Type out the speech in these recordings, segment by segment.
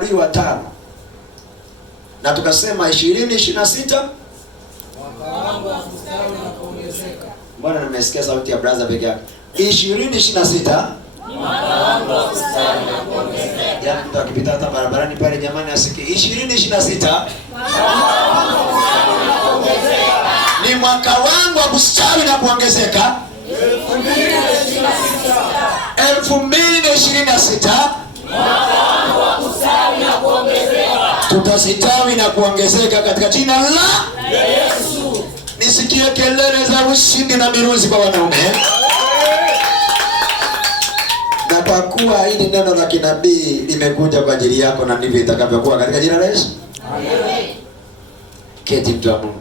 maadui watano, na tukasema 2026 mwaka wangu wa kustawi na kuongezeka. Mbona nimesikia sauti ya brother peke yake? 2026 mwaka wangu wa kustawi na kuongezeka. Ya mtu akipita hata barabarani pale jamani asikie 2026 ni mwaka wangu wa kustawi na kuongezeka. 2026 mwaka wangu wa kustawi na kuongezeka. Tutastawi na kuongezeka katika jina la Yesu. Nisikie kelele za ushindi na miruzi kwa wanaume. Na kwa kuwa hili neno la kinabii limekuja kwa ajili yako, na ndivyo itakavyokuwa katika jina la Yesu. Amen. Keti mtu wa Mungu.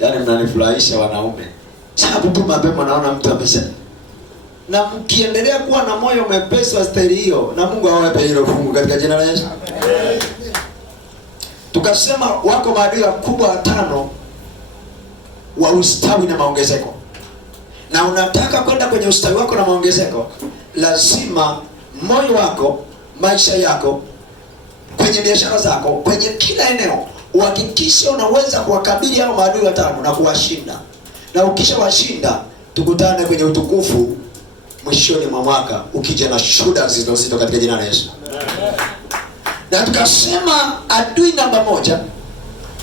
Yaani mnanifurahisha wanaume. Sababu tu mapema naona mtu amesha. Na mkiendelea kuwa na moyo mwepesi wa staili hiyo, na Mungu awape hilo fungu katika jina la Yesu. Amen. Tukasema wako maadui wakubwa watano wa ustawi na maongezeko. Na unataka kwenda kwenye ustawi wako na maongezeko, lazima moyo wako, maisha yako, kwenye biashara zako, kwenye kila eneo uhakikishe unaweza kuwakabili hao maadui watano na kuwashinda. Na ukisha washinda, tukutane kwenye utukufu mwishoni mwa mwaka ukija na shuhuda zito katika jina la Yesu. Na tukasema adui namba moja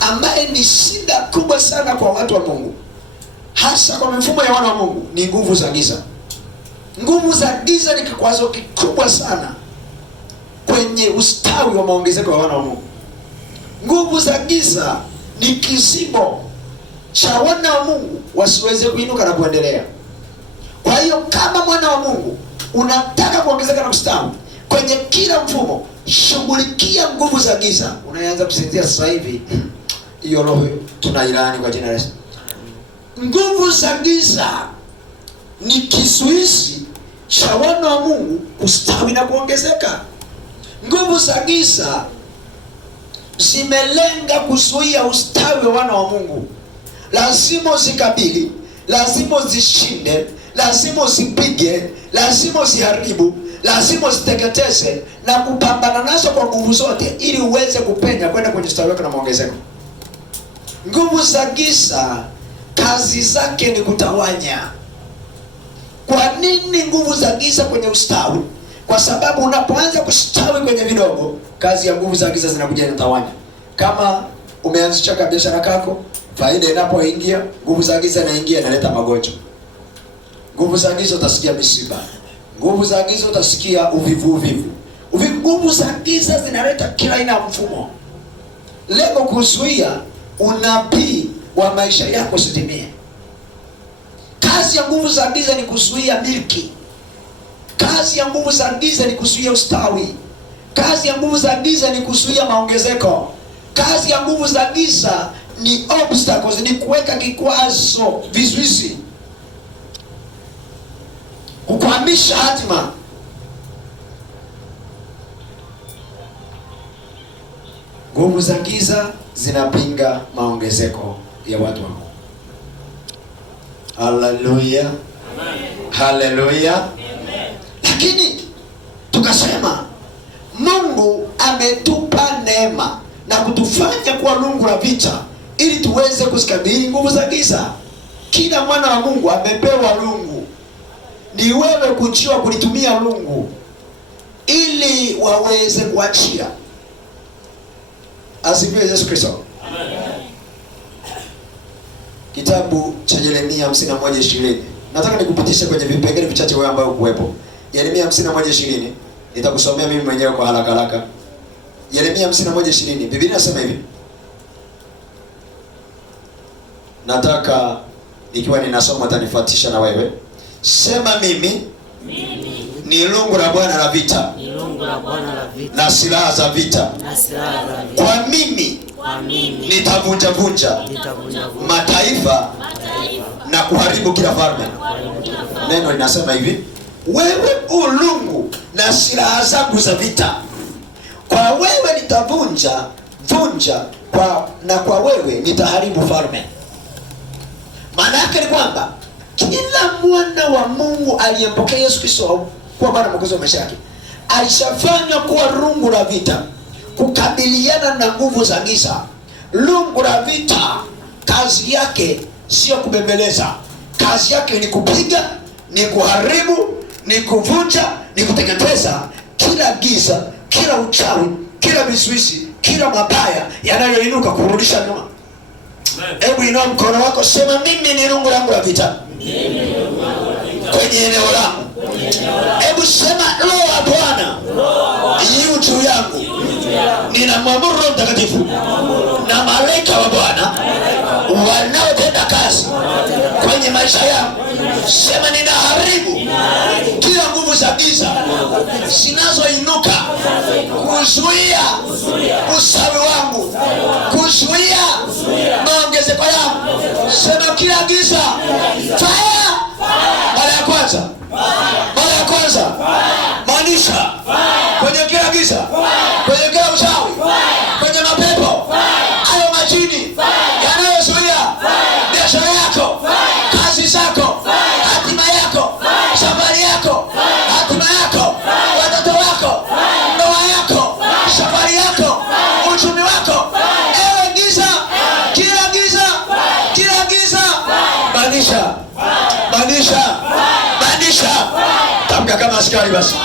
ambaye ni shida kubwa sana kwa watu wa Mungu, hasa kwa mifumo ya wana wa Mungu, ni nguvu za giza. Nguvu za giza ni kikwazo kikubwa sana kwenye ustawi wa maongezeko ya wana wa Mungu. Nguvu za giza ni kizibo cha wana wa Mungu wasiweze kuinuka na kuendelea. Kwa hiyo kama mwana wa Mungu unataka kuongezeka na kustawi kwenye kila mfumo, shughulikia nguvu za giza. Unaanza kusinzia sasa hivi, hiyo roho tunailani kwa jina la Yesu. Nguvu za giza ni kizuizi cha wana wa Mungu kustawi na kuongezeka. Nguvu za giza zimelenga kuzuia ustawi wa wana wa Mungu. Lazima uzikabili, lazima uzishinde, lazima uzipige, lazima uziharibu, lazima uziteketeze na kupambana nazo kwa nguvu zote, ili uweze kupenya kwenda kwenye ustawi wako na maongezeko. Nguvu za giza kazi zake ni kutawanya. Kwa nini nguvu za giza kwenye ustawi? Kwa sababu unapoanza kustawi kwenye vidogo, kazi ya nguvu za giza zinakuja inatawanya. Kama umeanzisha biashara kako, faida inapoingia, nguvu za giza inaingia, inaleta magonjwa. Nguvu za giza utasikia misiba. Nguvu za giza utasikia uvivu. Nguvu za giza zinaleta kila aina ya mfumo. Lengo kuzuia unabii wa maisha yako sitimie. Kazi ya nguvu za giza ni kuzuia milki. Kazi ya nguvu za giza ni kuzuia ustawi. Kazi ya nguvu za giza ni kuzuia maongezeko. Kazi ya nguvu za giza ni obstacles, ni kuweka kikwazo, vizuizi, kukwamisha hatima. Nguvu za giza zinapinga maongezeko ya watu wa Mungu. Haleluya. Amen. Haleluya. Amen. Lakini tukasema Mungu ametupa neema na kutufanya kuwa lungu la vita ili tuweze kusikabili nguvu za giza. Kila mwana wa Mungu amepewa lungu. Ni wewe kujiwa kulitumia lungu ili waweze kuachia. Asifiwe Yesu Kristo. Amen. Kitabu cha Yeremia 51:20. Nataka nikupitishe kwenye vipengele vichache wewe ambao kuwepo. Yeremia 51:20. Nitakusomea mimi mwenyewe kwa haraka. Yeremia 51:20. Biblia inasema hivi. Nataka nikiwa ninasoma utanifuatisha na wewe. Sema mimi ni lungu la Bwana la vita. Na silaha za vita. Kwa mimi nitavunja mataifa na kuharibu kila falme. Neno linasema hivi, wewe ulungu na silaha zangu za vita. Kwa wewe nitavunja na kwa wewe nitaharibu falme. Maana yake ni kwamba kila mwana wa Mungu aliyempokea Yesu Kristo kwa Bwana Mwokozi wa maisha yake alishafanywa kuwa rungu la vita. kukabiliana na nguvu za giza. Lungu la vita kazi yake sio kubembeleza. Kazi yake ni kupiga, ni kuharibu, ni kuvunja, ni kuteketeza kila giza, kila uchawi, kila viswisi, kila mabaya yanayoinuka kurudisha nyuma. Hebu inua mkono wako, sema mimi ni lungu langu la vita kwenye eneo langu. Hebu sema Roho wa Bwana yu juu yangu. Ninamwamuru Roho Mtakatifu na malaika wa Bwana wanaotenda kazi kwenye maisha yangu. Sema ninaharibu kila nguvu za giza zinazoinuka kuzuia usawi wangu, kuzuia maongezeko yangu. Sema kila giza fire. Mara ya kwanza, maanisha kwenye kila giza, kwenye kila uchawi, kwenye mapepo hayo majini yanayozuia biashara yako, kazi zako, hatima yako, safari yako, hatima yako, watoto wako, ndoa yako, safari yako, uchumi wako. Ewe giza, kila giza, kila giza, maanisha tamka kama askari basi.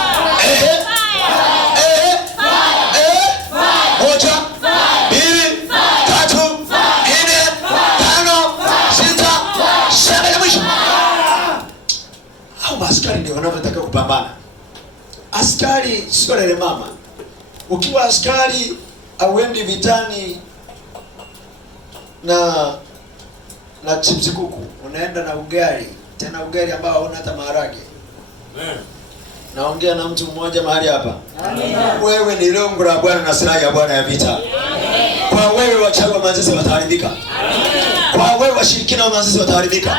Moja, mbili, tatu, nne, tano, sita, saba na mwisho. Hao askari ndio wanaotaka kupambana. Askari sio lele mama. Ukiwa askari auendi vitani na chipsi kuku, unaenda na ugali, tena ugali ambao hauna hata maharage. Naongea na mtu mmoja mahali hapa. Wewe ni lungu la Bwana na silaha ya Bwana ya vita. Kwa wewe wachawi wa Manzese wataharibika. Kwa wewe washirikina wa Manzese wataharibika.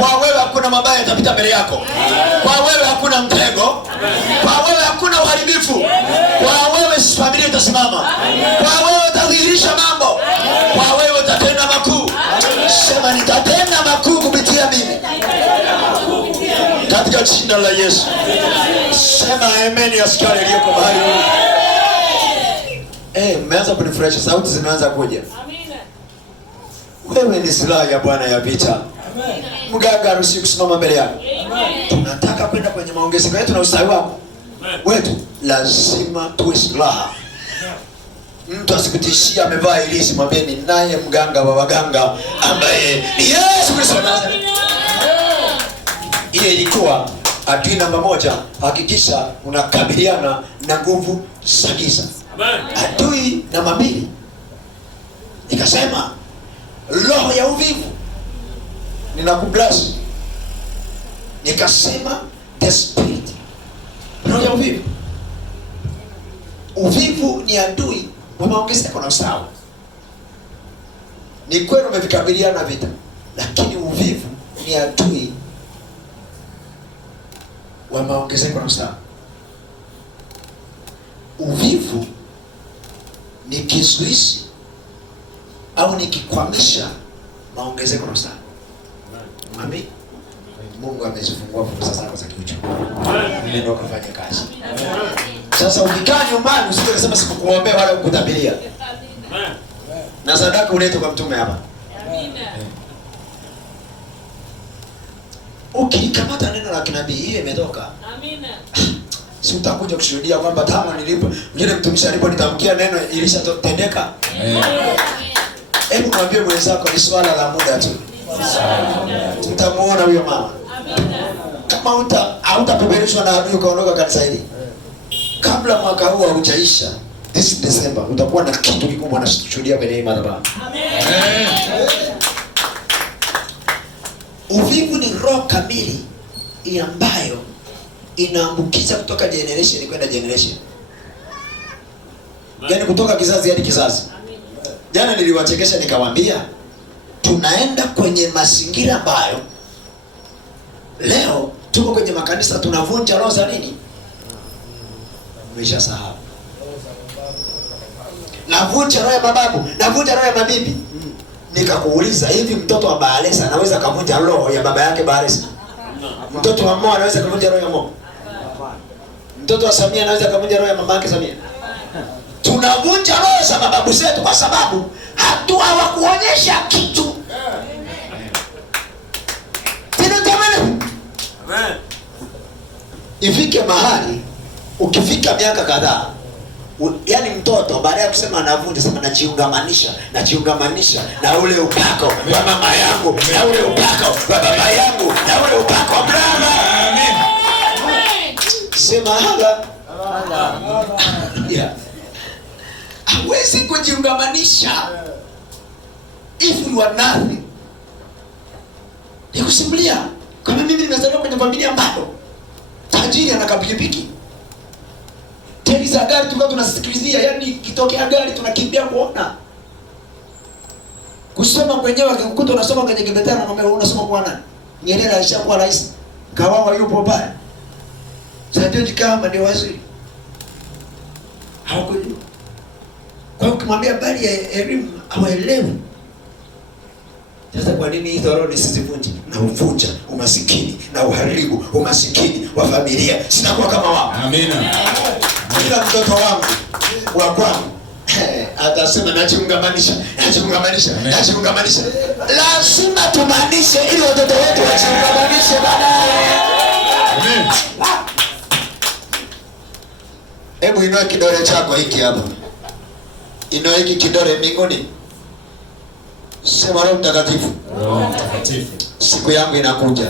Kwa wewe hakuna mabaya yatapita mbele yako. Kwa wewe hakuna mtego. Kwa wewe hakuna uharibifu. Kwa wewe familia itasimama. Kwa wewe utadhihirisha mambo. Kwa wewe utatenda makuu. Sema nitatenda makuu kupitia mimi, katika jina la Yesu. Sema amen ya askari aliyeko mahali. Mmeanza kunifurahisha, sauti zimeanza kuja. Wewe ni silaha ya Bwana ya vita. Mganga haruhusiwi kusimama mbele yako. Tunataka kwenda kwenye maongezeko yetu na ustawi wako wetu, lazima tuwe silaha. Mtu asikutishia amevaa ilisi, mwambie ni naye mganga wa waganga ambaye ni Yesu Kristo. Hiyo ilikuwa adui namba moja. Hakikisha unakabiliana na nguvu za giza. Adui namba mbili, nikasema roho ya uvivu. Ninakubless. Nikasema the spirit, roho ya uvivu. Uvivu ni adui wa maongezeko na ustawi. Ni kweli umevikabiliana vita, lakini uvivu ni adui wa maongezeko na ustawi. Uvivu ni kizuizi au ni kikwamisha maongezeko na ustawi. Amen. Mungu amezifungua fursa zako za kiuchumi. Nenda ukafanye kazi. Sasa ukikaa nyumbani usije kusema sikukuombea wala kukutabiria. Na sadaka ulete kwa mtume hapa. Ukikamata neno la kinabii hiyo imetoka. Amina. Si utakuja kushuhudia kwamba kama nilipo yule mtumishi aliponitamkia neno ilishatendeka. Hebu mwambie mwenzako ni swala la muda tu. Tutamuona huyo mama. Kama hautapeperishwa na adui ukaondoka kanisa hili, kabla mwaka huu haujaisha, this December utakuwa na kitu kikubwa na kushuhudia kwenye madhabahu. Amen. Uvivu ni roho kamili ambayo inaambukiza kutoka generation kwenda generation. Yaani kutoka kizazi hadi kizazi. Jana niliwachekesha nikawaambia tunaenda kwenye mazingira ambayo leo tuko kwenye makanisa tunavunja roho za nini? Umeshasahau. Navunja roho ya mababu, navunja roho ya mabibi. Nikakuuliza, hivi mtoto wa Baalesa anaweza kuvunja roho ya baba yake Baalesa? Mtoto wa Mo anaweza kuvunja roho ya Mo? Mtoto wa Samia anaweza kuvunja roho ya mama yake Samia? Tunavunja babu zetu, kwa sababu hawakuonyesha kitu. Amen. Ifike mahali ukifika miaka kadhaa, yaani mtoto baada ya kusema anavunja, sema najiungamanisha na ule upako wa mama yangu, na ule upako wa baba yangu, na ule upako wa brother. Amen. Sema hala. Yeah. Hawezi kujiungamanisha if you are nothing. Nikusimulia kama mimi nimezaliwa kwenye familia ambayo tajiri ana kapikipiki. Teli za gari tulikuwa tunasikilizia, yani kitokea gari tunakimbia kuona. Kusoma kwenyewe akikukuta unasoma kwenye gebetana na mwambie unasoma kwa nani? Nyerere alishakuwa rais. Kawawa yupo pale. Sasa kama ni waziri. Hawakujua. Kwa hiyo ukimwambia habari ya elimu hawaelewi. Sasa kwa nini hizo roho nisizivunje? Na uvunja umasikini na uharibu umasikini wa familia. Sinakuwa kama wao. Amina. Kila mtoto wangu wa kwangu atasema najiungamanisha. Lazima tumaanishe ili watoto wetu wajiungamanishe baadaye. Amen. Hebu inua kidole chako hiki hapa. Inua hiki kidole mbinguni. Sema Roho Mtakatifu. Roho Mtakatifu. Siku yangu inakuja.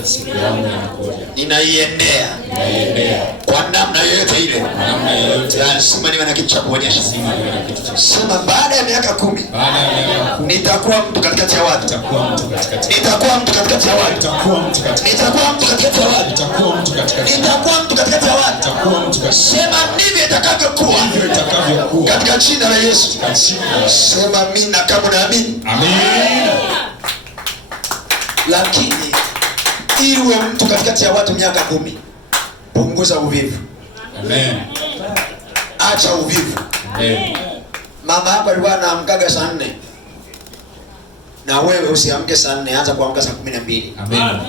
Ninaiendea. Kwa namna yoyote ile. Lazima niwe na kitu cha kuonyesha. Sema baada ya miaka 10. Nitakuwa mtu katikati ya watu. Nitakuwa mtu katikati ya watu. Sema ndivyo itakavyokuwa. Katika jina la Yesu. Sema mimi na kama naamini. Amen. Lakini ili uwe mtu katikati ya watu miaka 10, punguza uvivu. Amen. Acha uvivu. Amen. Mama yako alikuwa anaamkaga saa 4. Na wewe usiamke saa 4, anza kuamka saa 12. Amen.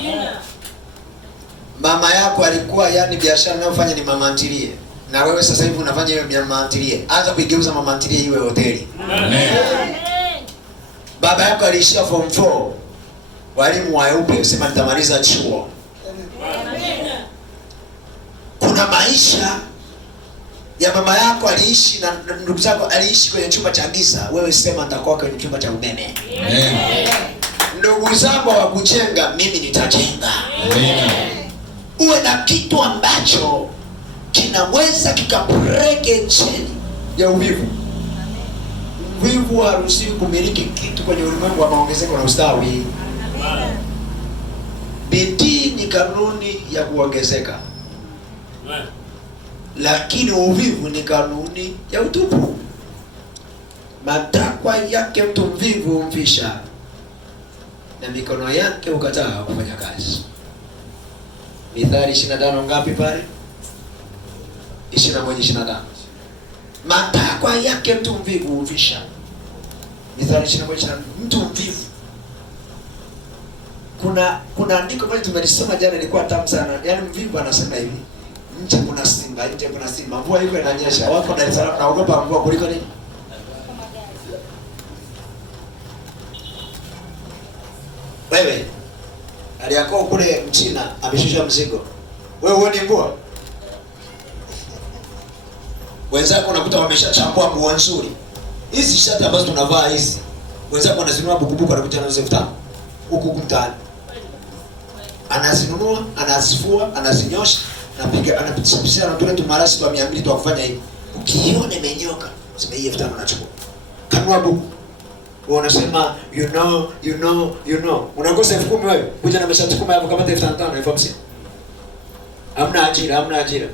Mama yako alikuwa yani biashara anayofanya ni mama ntilie. Na wewe sasa hivi unafanya hiyo mama ntilie. Anza kuigeuza mama ntilie iwe hoteli. Amen. Baba yako aliishia form 4. Walimu weupe usema nitamaliza chuo. Kuna maisha ya mama yako aliishi na ndugu zako aliishi kwenye chumba cha giza, wewe sema nitakuwa kwenye chumba cha umeme. Amen. Ndugu zako wakujenga, mimi nitajenga. Amen. Uwe na kitu ambacho kinaweza kikabreke chini ya uvivu. Uvivu haruhusiwi kumiliki kitu kwenye ulimwengu wa maongezeko na ustawi. Bidii ni kanuni ya kuongezeka. Lakini uvivu ni kanuni ya utupu. Matakwa yake mtu mvivu humfisha, na mikono yake ukataa kufanya kazi. Mithali 25 ngapi pale? 21:25. Matakwa yake mtu mvivu humfisha. Mithali 21:25. Mtu mvivu. Kuna andiko moja tumelisoma jana, ilikuwa tamu sana. Yaani mvivu anasema hivi: nje kuna simba, mvua hiyo inanyesha. Wako Dar es Salaam naogopa mvua kuliko nini? Wewe aliyako kule Mchina ameshusha mzigo. Wewe huoni mvua? Wenzako unakuta wameshachambua nguo nzuri. Hizi shati ambazo tunavaa hizi, wenzako wanazinunua bukubuku anakuta na 1500 huku mtaani. Anazinunua, anazifua, anazinyosha, anapiga, anapitisha anatolea tu marasi kwa 200 tu kufanya hivi. Ukiona imenyoka, sema hii 1500 nachukua. Kanua buku. Wewe unasema you know. Unakosa 10,000 wewe. Kuja na mashati 10 hapo kama 1500 50. Hamna ajira.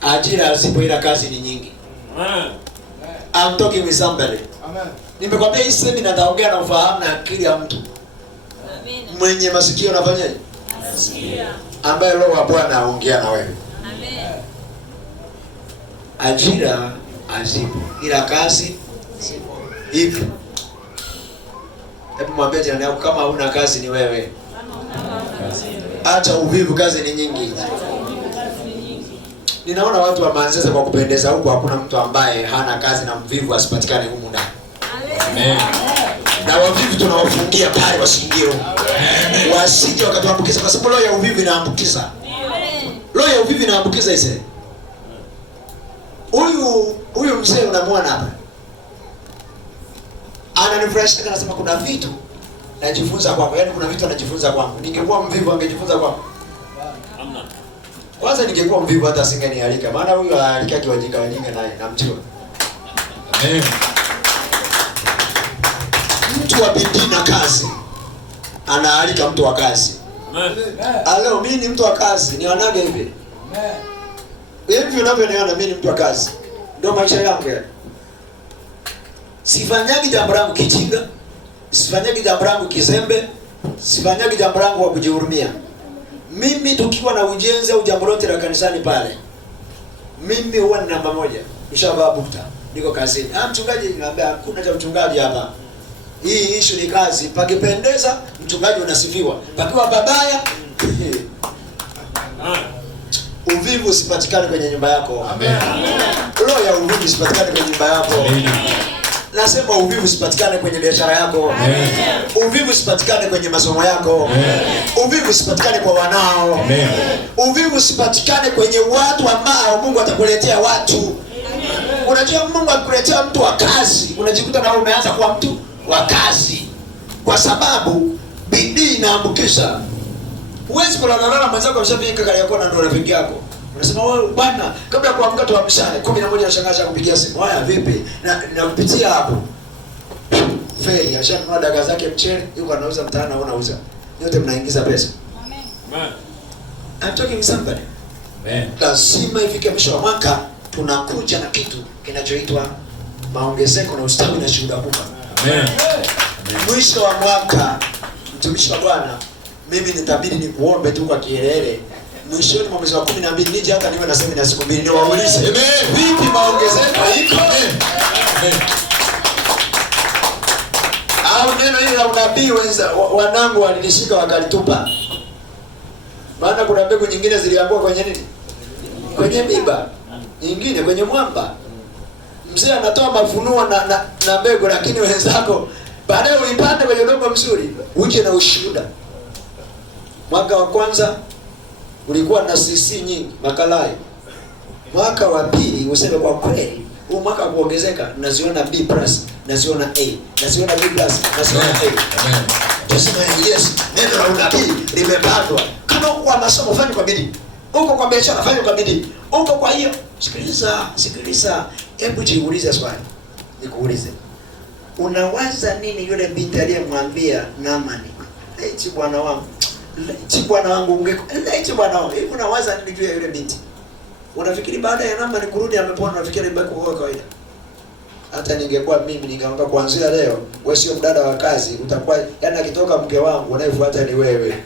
Ajira zipo ila kazi ni nyingi. Amen. I'm talking with somebody. Amen. Nimekwambia hii seminar nitaongea na ufahamu na akili ya mtu. Amen. Mwenye masikio unafanyaje? Anasikia. Ambaye Roho wa Bwana anaongea na wewe. Amen. Ajira azipo ila kazi zipo. Hivi. Hebu mwambie jirani yako kama huna kazi ni wewe. Acha uvivu, kazi ni nyingi. Ninaona watu wa Manzese kwa kupendeza huko, hakuna mtu ambaye hana kazi na mvivu asipatikane humu ndani. Amen. Na wavivu tunawafungia pale wasiingie huko. Wasije wakatuambukiza kwa sababu roho ya uvivu inaambukiza. Roho ya uvivu inaambukiza ise. Huyu mzee unamwona hapa. Ananifurahisha kana anasema kuna vitu najifunza kwako. Yaani kuna vitu anajifunza kwangu. Ningekuwa mvivu angejifunza kwangu. Hamna. Kwanza ningekuwa mvivu hata asingenialika. Maana huyu alika kiwajinga naye namjua. Amen. Mtu wa bidii na kazi anaalika mtu wa kazi. Leo mimi ni mtu wa kazi, ni wanage hivi. Hivi unavyoniona mimi ni mtu wa kazi. Ndio maisha yangu. Sifanyagi jambo langu kijinga. Sifanyagi jambo langu kizembe. Sifanyagi jambo langu kwa kujihurumia. Mimi tukiwa na ujenzi au jambo lote la kanisani pale, mimi huwa ni namba moja. Nishavaa bukta. Niko kazini. Mchungaji niambia hakuna cha mchungaji hapa. Hii issue ni kazi. Pakipendeza mchungaji unasifiwa. Pakiwa babaya uvivu usipatikane kwenye nyumba yako. Amen. Roho ya uvivu usipatikane kwenye nyumba yako. Amen. Nasema uvivu usipatikane kwenye biashara yako. Amen. Uvivu usipatikane kwenye masomo yako. Amen. Uvivu usipatikane kwa wanao. Amen. Uvivu usipatikane kwenye watu ambao Mungu atakuletea watu. Amen. Unajua Mungu akuletea mtu wa kazi, unajikuta na umeanza kuwa mtu wa kazi. Kwa sababu bidii inaambukisha. Huwezi kulala mwenzako ameshafika kale yako na ndo rafiki yako. Unasema wewe bwana, kabla ya kuamka tuamshane 11 anashangaza kupigia simu. Haya vipi? Na kupitia hapo. Fei ashanunua dagaa zake mchele, yuko anauza mtaani na unauza. Yote mnaingiza pesa. Amen. I'm talking to somebody. Amen. Lazima ifike mwisho wa mwaka tunakuja na kitu kinachoitwa maongezeko na ustawi na shuhuda kubwa. Amen. Mwisho wa mwaka mtumishi wa Bwana, mimi nitabidi nikuombe tu kwa kielele. Mwishoni mwa mwezi wa 12 nije hata niwe na semina siku 2 niwaulize. Amen. Vipi maongezeko iko? Amen. Au neno hili la unabii wanangu walilishika wakalitupa. Maana kuna mbegu nyingine ziliangua kwenye nini? Kwenye miba. Nyingine kwenye mwamba. Mzee anatoa mafunuo na mbegu, lakini wenzako baadaye uipande kwenye udongo mzuri, uje na ushuhuda. Mwaka wa kwanza ulikuwa na CC nyingi, makalai. Mwaka wa pili useme kwa kweli, huu mwaka kuongezeka, naziona B+, naziona A, naziona B+, naziona A. Amen. Tuseme yes, neno la unabii limepandwa. Kama uko kwa masomo fanya kwa bidii. Uko kwa biashara fanya kwa bidii. Uko kwa hiyo, sikiliza. Hebu jiulize swali. Nikuulize. Unawaza nini yule binti aliyemwambia Naamani? Eti bwana wangu. Eti bwana wangu eti bwana wangu. Hivi unawaza nini juu ya yule binti? Unafikiri baada ya Naamani kurudi amepona, unafikiri baki kwa kawaida? Hata ningekuwa mimi ningeomba kuanzia leo, wewe sio mdada wa kazi, utakuwa yani akitoka mke wangu unayefuata ni wewe.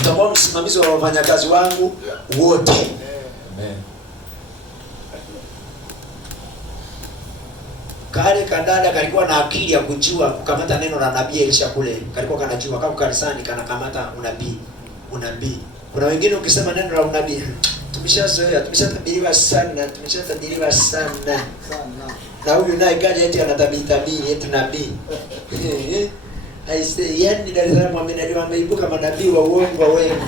Utakuwa msimamizi wa wafanyakazi wangu wote. Amen. Kale kadada kalikuwa na akili ya kujua kukamata neno la nabii Elisha kule. Kalikuwa kanajua kama kanisani kanakamata unabii. Kuna wengine ukisema neno la unabii, tumeshazoea, tumeshatabiriwa sana. Na huyu naye kaja eti anatabiri eti nabii. I say yani Dar es Salaam wameibuka manabii wa uongo wengi.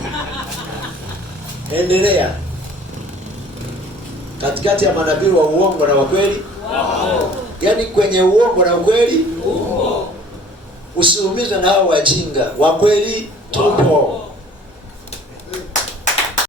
Endelea. Katikati ya manabii wa uongo na wa kweli? Wow. Yaani kwenye uongo na ukweli? Usiumizwe na hao wajinga. Wa kweli tupo.